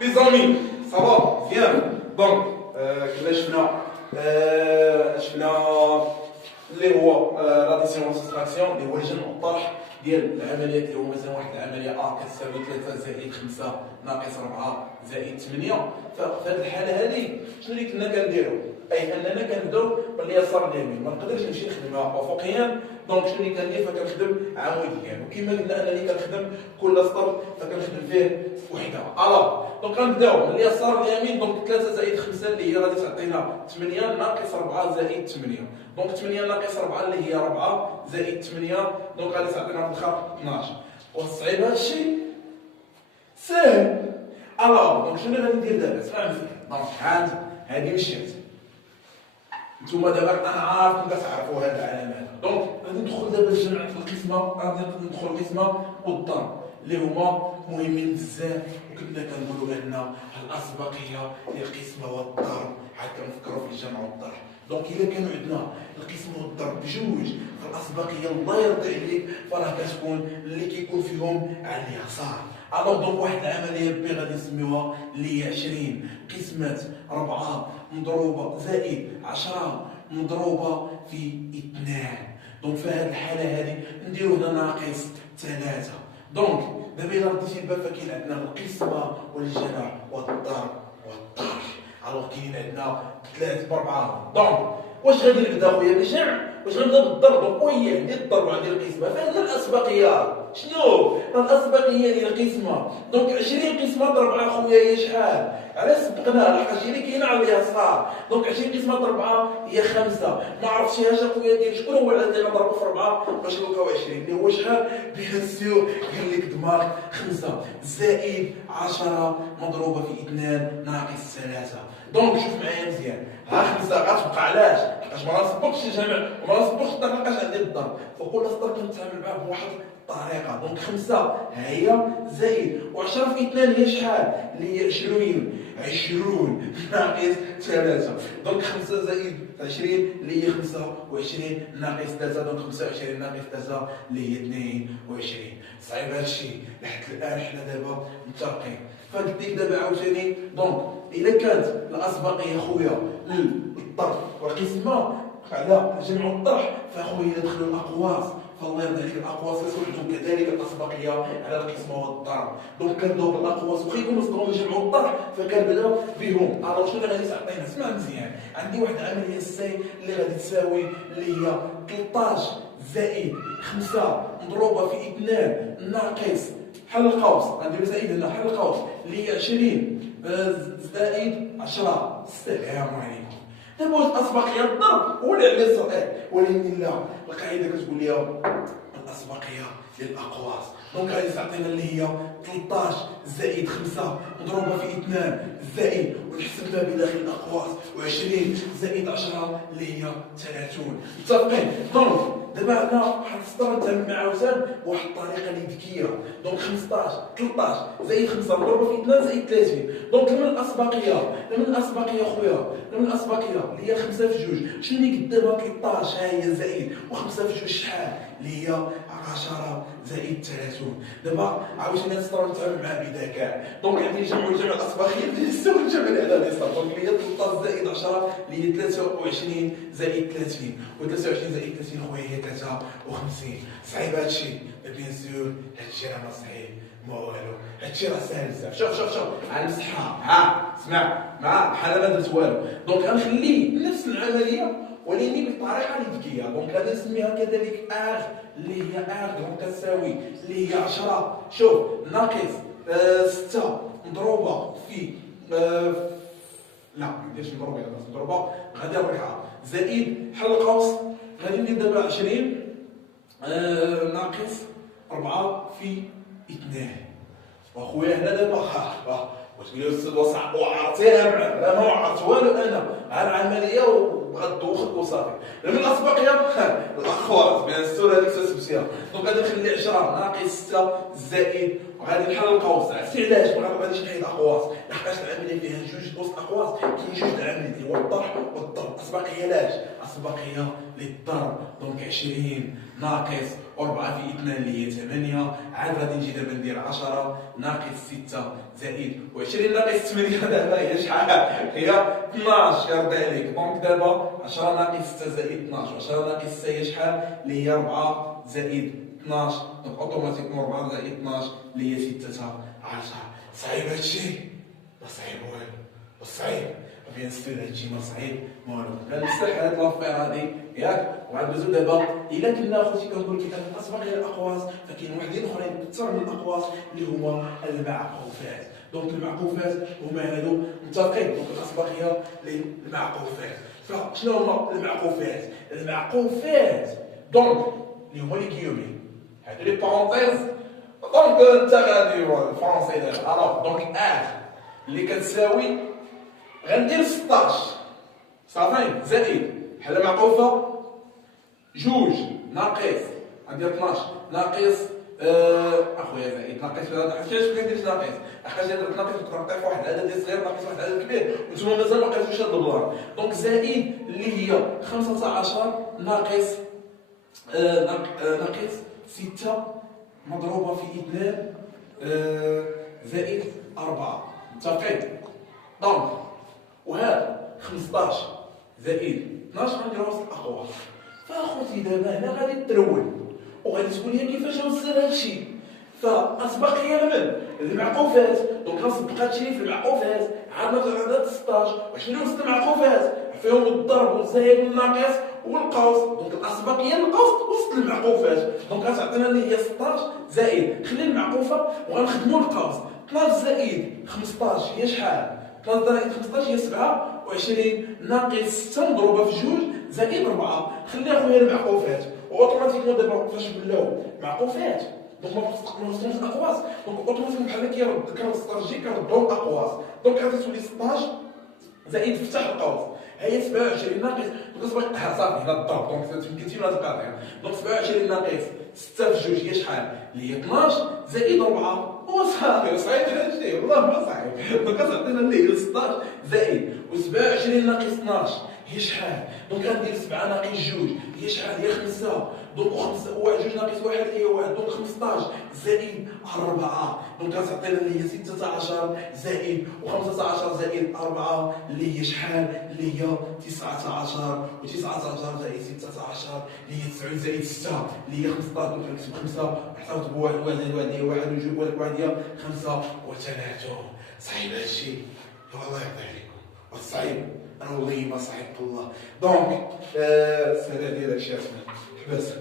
لي زامي صافا مزيان. دونك كنا شفنا اللي هو لاديسيون سبستراكسيون اللي هو الجمع والطرح ديال العمليات اللي هو مثلا واحد العمليه ا كتساوي 3 زائد 5 ناقص 4 زائد 8. ففي هذه الحاله هذه شنو اللي كنا كنديرو؟ اي اننا كنبداو باليسار اليمين، ما نقدرش نمشي نخدمها افقيا. دونك شنو اللي كندير؟ فكنخدم عموديا، وكما قلنا انني كنخدم كل سطر فكنخدم فيه وحده. الوغ دونك غنبداو من اليسار اليمين. دونك 3 زائد 5 اللي هي غادي تعطينا 8 ناقص 4 زائد 8. دونك 8 ناقص 4 اللي هي 4 زائد 8، دونك غادي تعطينا في الاخر 12. والصعيب هادشي ساهل. الوغ دونك شنو غادي ندير دابا؟ اسمع مزيان. دونك عاد هادي مشات، نتوما دابا انا عارفكم كتعرفوا هاد العلامات. دونك غادي ندخل دابا الجمع في القسمه، غادي ندخل القسمه والضرب اللي هما مهمين بزاف. وكنا كنقولوا ان الاسبقيه للقسمه والضرب عاد كنفكروا في الجمع والطرح. دونك الا كانوا عندنا القسمه والضرب بجوج، فالاسبقيه الله يرضي عليك فراه كتكون اللي كيكون فيهم على اليسار. الوغ دونك واحد العمليه بي غادي نسميوها اللي هي 20 قسمه 4 مضروبه زائد 10 مضروبه في 2. دونك في هذه الحاله هذه نديرو هنا ناقص 3. دونك دابا الا رديتي الباب فكاين عندنا القسمه والجمع والضرب والطرح. الوغ كاين عندنا 3 ب4. دونك واش غادي نبدا خويا بالجمع؟ واش غنبدا بالضرب؟ دونك وي عندي الضرب وعندي القسمه. فهاد الاسبقيه شنو؟ الاسبقيه ديال القسمه. دونك 20 قسمه ضرب 4 خويا هي شحال؟ علاش سبقناها؟ لحقاش هي اللي كاينه على اليسار. دونك 20 قسمه ضرب 4 هي 5. ما عرفتيهاش اخويا ديال شكون هو اللي غنضربو في 4 باش نلقاو 20 اللي هو شحال؟ بيان سور قال لك دماغ 5 زائد 10 مضروبه في 2 ناقص 3. دونك شوف معايا مزيان، ها 5 غتبقى علاش؟ لحقاش ما نسبقش الجمع وما نسبقش الضرب، لحقاش عندي الضرب. فكل سطر كنتعامل معاه بواحد الطريقه. دونك 5 ها هي زائد و10 في 2 هي شحال؟ اللي هي 20 ناقص 3. دونك 5 زائد 20 اللي هي 25 ناقص 3. دونك 25 ناقص 3 اللي هي 22. صعيب هادشي لحد الان حنا دابا متفقين. فقلت لك دابا عاوتاني دونك الا كانت الاسبقيه خويا للطرح والقسمه على الجمع والطرح، فاخويا الا دخلوا الاقواس فالله يرضي عليك الاقواس كتوجدوا كذلك الاسبقيه على القسمه والضرب. دونك كنبداو بالاقواس وخا يكونوا صدروا الجمع والطرح فكنبداو بهم. الوغ شنو اللي غادي تعطينا؟ اسمع مزيان، عندي واحد العمليه سي اللي غادي تساوي اللي هي 13 زائد 5 مضروبه في 2 ناقص حل القوس. غنديرو زائد هنا حل القوس اللي هي 20 زائد 10. السلام عليكم. دابا واش الاسبقيه الضرب هو اللي عليه الصحيح، ولكن لا، القاعده كتقول لي الاسبقيه للاقواس. دونك غادي تعطينا اللي هي 13 زائد 5 مضروبه في 2 زائد ونحسب ما بداخل الاقواس و20 زائد 10 اللي هي 30. متفقين؟ دونك دابا انا واحد السطر نتعامل معاه عاوتاني بواحد الطريقه اللي ذكيه. دونك 13 زائد 5 مضروبه في 2 زائد 30. دونك من الاسبقيه خويا، من الاسبقيه اللي هي 5 في 2 شنو اللي قدامها 13 ها هي زائد و5 في 2 شحال؟ اللي هي 10 زائد 30. دابا عاوتاني السطر نتعامل معاه بذكاء. دونك عندي الجمع والجمع الاسبقيه اللي يساوي الجمع اللي على اليسار. دونك اللي هي 13 زائد 10 اللي هي 23 زائد 30 و23 زائد 30 خويا هي 53. صعيب هادشي؟ بيان سور هادشي راه ما صعيب ما والو، هادشي راه ساهل بزاف. شوف غنمسحها، ها اسمع مع بحال ما درت والو. دونك غنخلي نفس العمليه ولكن بالطريقه اللي ذكيه. دونك غادي نسميها كذلك اغ اللي هي اغ دونك تساوي اللي هي 10 شوف ناقص 6 مضروبه في لا ما نديرش مضروبه، مضروبه غادي 4 زائد حل القوس. غادي ندير دابا 20 ناقص 4 في 2. واخويا هنا دابا واش تقول لي الاستاذ وصعب وعرفتيها معاك؟ لا ما عرفت والو انا، ها العمليه وبغات دوخك وصافي. من الاسبقيه الاخوات بيان سور هذيك سبسيها. دونك غادي نخلي 10 ناقص 6 زائد وغادي نحل القوس. عرفتي علاش؟ ما غاديش نحيد اقواس لحقاش العمليه فيها جوج وسط اقواس. كاين جوج العمليه اللي هو الطرح والضرب. اسبقيه لاش؟ اسبقيه للضرب. دونك 20 ناقص و4 في 2 اللي هي 8. عاد غادي نجي دابا ندير 10 ناقص 6 زائد 20 ناقص 8 دابا هي شحال؟ هي 12. يرضي عليك. دونك دابا 10 ناقص 6 زائد 12 10 ناقص 6 هي شحال؟ اللي هي 4 زائد 12. دونك اوتوماتيكمون 4 زائد 12 اللي هي 16. صعيب هادشي؟ ما صعيب والو. صعيب بيان سور هادشي ما صعيب والو. غنمسح هاد لافير هادي ياك وغندوزو دابا. الا كنا اخوتي كنقول لك ان الاسبق هي الاقواس فكاين وحدين اخرين اكثر من الاقواس اللي هما المعقوفات. دونك المعقوفات هما هادو متفقين. دونك الاسبق هي المعقوفات. فشنو هما المعقوفات؟ المعقوفات دونك اللي هما لي كيومي هادو لي بارونتيز. دونك انت غادي الفرونسي دابا الوغ دونك اللي كتساوي غندير 16 صافي زائد حل معقوفه جوج ناقص غندير 12 ناقص اخويا زائد ناقص حيتاش كندير ناقص حيت درت ناقص كنعطي في واحد العدد صغير ناقص واحد العدد كبير وانتما مازال ما لقيتوش هاد البلان. دونك زائد اللي هي 15 ناقص ناقص 6 مضروبه في 2 زائد 4 متفقين. دونك وهذا 15 زائد 12 غنديرو وسط الاقواس. فاخوتي دابا هنا غادي ترول وغادي تقول لي كيفاش غنصير هادشي. فاسبق هي لمن؟ المعقوفات. دونك غنسبق هادشي في المعقوفات. عندنا العدد 16 وشنو وسط المعقوفات؟ فيهم الضرب والزائد والناقص والقوس. دونك الاسبق هي القوس وسط المعقوفات. دونك غتعطينا اللي هي 16 زائد خلي المعقوفه وغنخدموا القوس. 12 زائد 15 هي شحال؟ 12 زائد 15 هي 27 ناقص 6 مضروبه في جوج زائد 4. خلي اخويا المعقوفات واوتوماتيكمون دابا فاش ولاو معقوفات دونك ما وصلوش الاقواس. دونك اوتوماتيكمون بحال كيردوا كيردوا الاقواس. دونك غادي تولي 16 زائد فتح القوس هي 27 ناقص دونك صافي هنا الضرب. دونك فهمتي ولا القضيه؟ دونك 27 ناقص 6 في جوج هي شحال؟ اللي هي 12 زائد 4 وصافي. صعيب هادشي والله ما صعيب. دونك غتعطينا اللي هي 16 زائد و27 ناقص 12 هي شحال؟ دونك غندير 7 ناقص جوج هي شحال؟ هي 5. دونك جوج ناقص واحد هي 1. دونك 15 زائد 4 دونك غتعطينا اللي هي 16 زائد و15 زائد 4 اللي هي شحال؟ اللي هي 19 و19 زائد 16 اللي هي 9 زائد 6 اللي هي 15. دونك نكتب 5 وحطيت بواحد واحد هي 1 وجوج واحد هي 35. صعيب هادشي والله يرضي عليكم. صعيب انا والله ما صعيب والله. دونك السنه ديال هادشي حبس.